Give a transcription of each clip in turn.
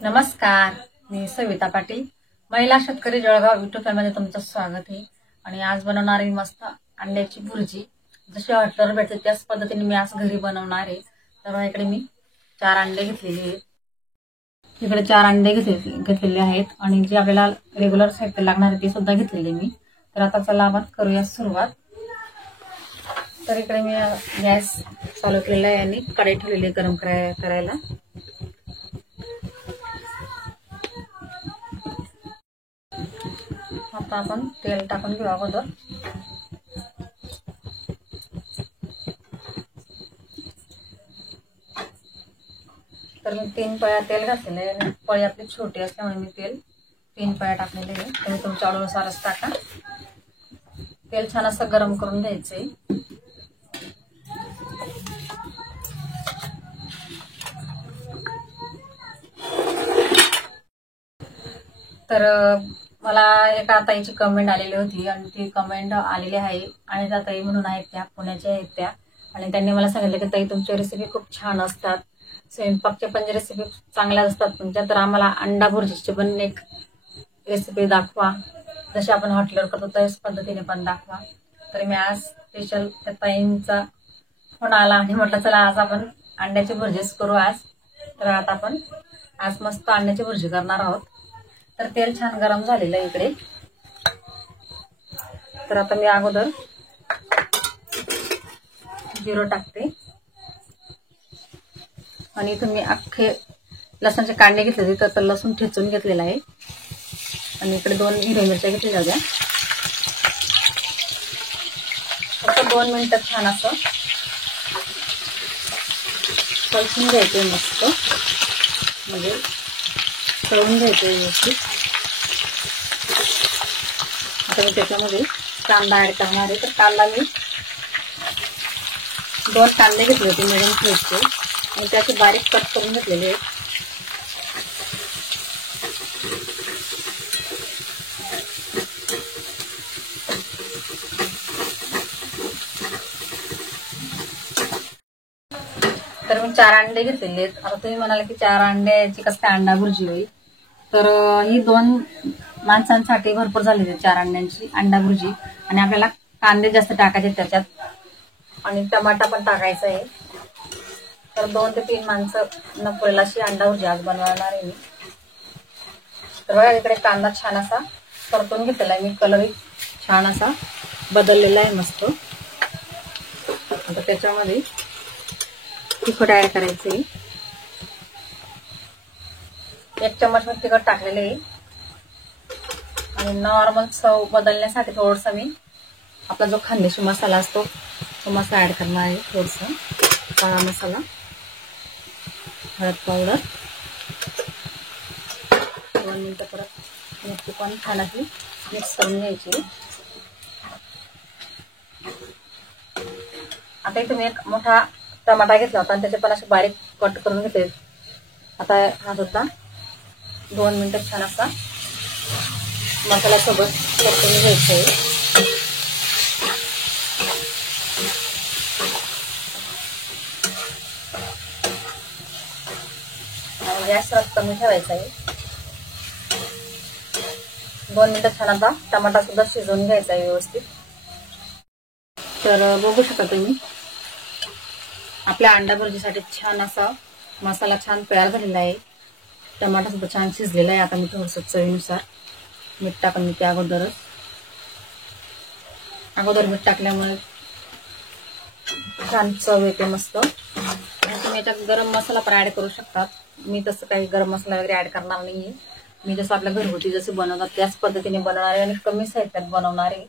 नमस्कार, मी सविता पाटील, महिला शेतकरी जळगाव युट्यूब चॅनलमध्ये तुमचं स्वागत आहे। आणि आज बनवणार आहे मस्त अंड्याची भुर्जी। जशी हॉटेलवर भेटते त्याच पद्धतीने मी आज घरी बनवणार आहे। तर इकडे मी 4 अंडे घेतलेले आहेत। इकडे 4 अंडे घेतलेले आहेत आणि जे आपल्याला रेग्युलर साहित्य लागणार आहे ते सुद्धा घेतलेले मी। तर आता चला आपण करूया सुरुवात। तर इकडे मी गॅस चालू केलेला आहे आणि कढई ठेवलेली आहे गरम करायला। आता आपण तेल टाकून घेऊ अगोदर। तर मी 3 पळ्या तेल घातलेले आहे। पळी आपली छोटी असल्यामुळे मी तेल 3 पळ्या टाकलेले आहे। तुम्ही तुमच्या आवडीनुसारच टाका। तेल छान असं गरम करून घ्यायचंय। तर मला एका ताईची कमेंट आलेली होती आणि ती कमेंट आलेली आहे आणि त्या ताई म्हणून आहेत, त्या पुण्याच्या आहेत त्या। आणि त्यांनी मला सांगितलं की ताई तुमच्या रेसिपी खूप छान असतात, स्वयंपाकच्या पण रेसिपी चांगल्या असतात तुमच्या, तर आम्हाला अंडा भुर्जीची पण एक रेसिपी दाखवा, जशी आपण हॉटेलवर करतो त्याच पद्धतीने पण दाखवा। तर मी आज स्पेशल त्या ताईंचा फोन आला आणि म्हटलं चला आज आपण अंड्याची भुर्जीच करू आज। तर आता आपण आज मस्त अंड्याची भुर्जी करणार आहोत। तर तेल छान गरम झालेलं आहे इकडे। तर आता मी अगोदर जिरं टाकते आणि इथून मी अख्खे लसणाचे कांडे घेतले, तर लसूण ठेचून घेतलेला आहे आणि इकडे 2 हिरव्या मिरच्या घेतलेल्या होत्या। फक्त 2 मिनिटं छान असं परतून घ्यायचे, मस्त म्हणजे तळून घ्यायचे व्यवस्थित। आता मी त्याच्यामध्ये कांदा ऍड करणार आहे। तर कांदा मी 2 कांदे घेतले होते मिडियम साईजचे आणि त्याचे बारीक कट करून घेतलेले आहेत। तर मी 4 अंडे घेतलेले आहेत। आता तुम्ही म्हणाले की 4 अंड्याची कसं काय अंडा भुर्जी होईल, तर ही 2 माणसांसाठी भरपूर झालेली 4 अंड्यांची अंडा भुर्जी। आणि आपल्याला कांदे जास्त टाकायचे त्याच्यात आणि टमाटा पण टाकायचा आहे। तर 2 ते 3 माणसं नपुरेल अशी अंडा भुर्जी आज बनवणार आहे मी। तर बघा इकडे कांदा छान असा परतून घेतलेला आहे मी, कलरही छान असा बदललेला आहे मस्त। आता त्याच्यामध्ये तिखट ऍड करायचे, 1 चम्मच मी तिखट टाकलेले आहे आणि नॉर्मल चव बदलण्यासाठी थोडंसं मी आपला जो खानदेशी मसाला असतो तो मसाला ऍड करणार आहे। थोडंसं काळा मसाला, हळद पावडर, 2 मिनिटं परत मिरची पण छान अशी मिक्स करून घ्यायची। आता इथे मी 1 मोठा टमाटा घेतला होता आणि त्याचे पण असे बारीक कट करून घेतले। आता हा सुद्धा 2 मिनिटं छान असा मसाल्यासोबत परतून घ्यायचा आहे। गॅस कमी ठेवायचा आहे। 2 मिनिटं छान आता टमाटा सुद्धा शिजवून घ्यायचा आहे व्यवस्थित। तर बघू शकता तुम्ही आपल्या अंडा भुर्जीसाठी छान असा मसाला छान तयार झालेला आहे। टमाटा सुद्धा छान शिजलेला आहे। आता मी थोडंसं चवीनुसार मीठ टाकून मी त्या अगोदर मीठ टाकल्यामुळे छान चव येते मस्त। तुम्ही याच्यात गरम मसाला पण ऍड करू शकता। मी तसं काही गरम मसाला वगैरे ऍड करणार नाहीये। मी जसं आपल्या घरगुती जसे बनवतात त्याच पद्धतीने बनवणार आहे आणि कमी साहित्यात बनवणार आहे।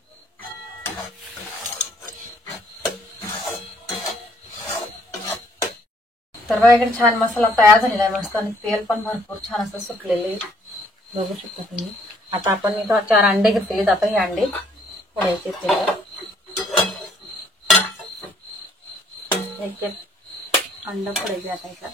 तर बघा इकडे छान मसाला तयार झालेला आहे मस्त आणि तेल पण भरपूर छान असं सुटलेले आहे, बघू शकता तुम्ही। आता आपण इथं 4 अंडे घेतलेले, आता हे अंडे फोडायचे एक अंडा फोडायचे आता इथं।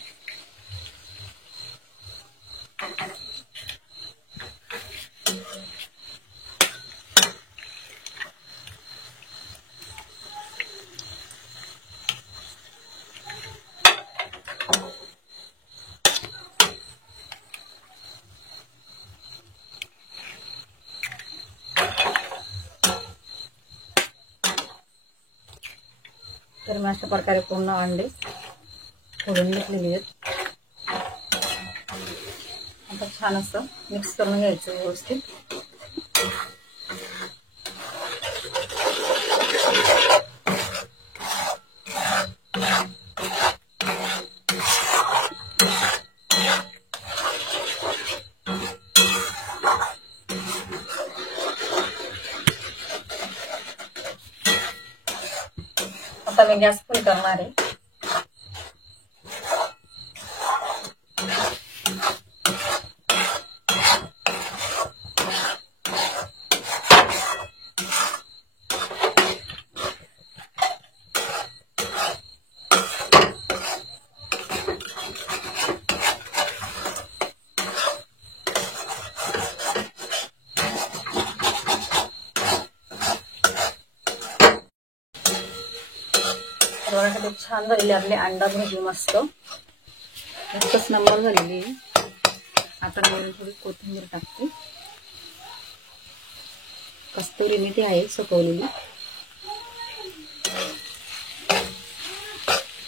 तर मी अशा प्रकारे पूर्ण अंडे फोडून घेतलेली आहेत. आता छान असं मिक्स करून घ्यायचं व्यवस्थित. आता मी गॅस फुल करणार आहे. छान झालेली आपली अंडा भजी मस्त एकच नंबर झालेली. आता मी थोडी कोथिंबीर टाकते. कस्तुरी मेथी आहे सुकवलेली.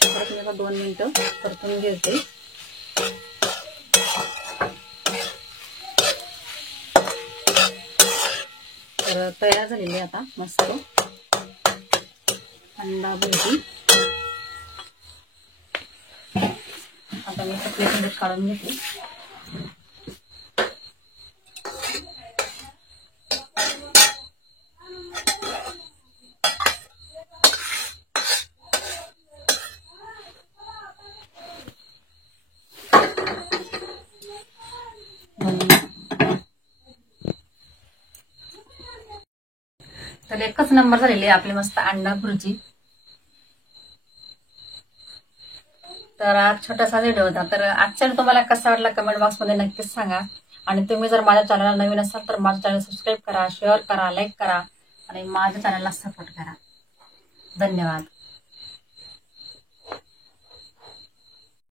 परत मी 2 मिनिटं परतून घेते. तर तयार झालेली आता मस्त अंडा भजी. आता मी प्लेटमध्ये काढून घेते. तर एकच नंबर झालेली आहे आपली मस्त अंडा भुर्जी. तर आज छोटासा व्हिडिओ होता. तर आजच्या तुम्हाला कसा वाटला कमेंट बॉक्समध्ये नक्कीच सांगा. आणि तुम्ही जर माझ्या चॅनलला नवीन असाल तर माझ्या चॅनल सबस्क्राईब करा, शेअर करा, लाईक करा आणि माझ्या चॅनलला सपोर्ट करा. धन्यवाद.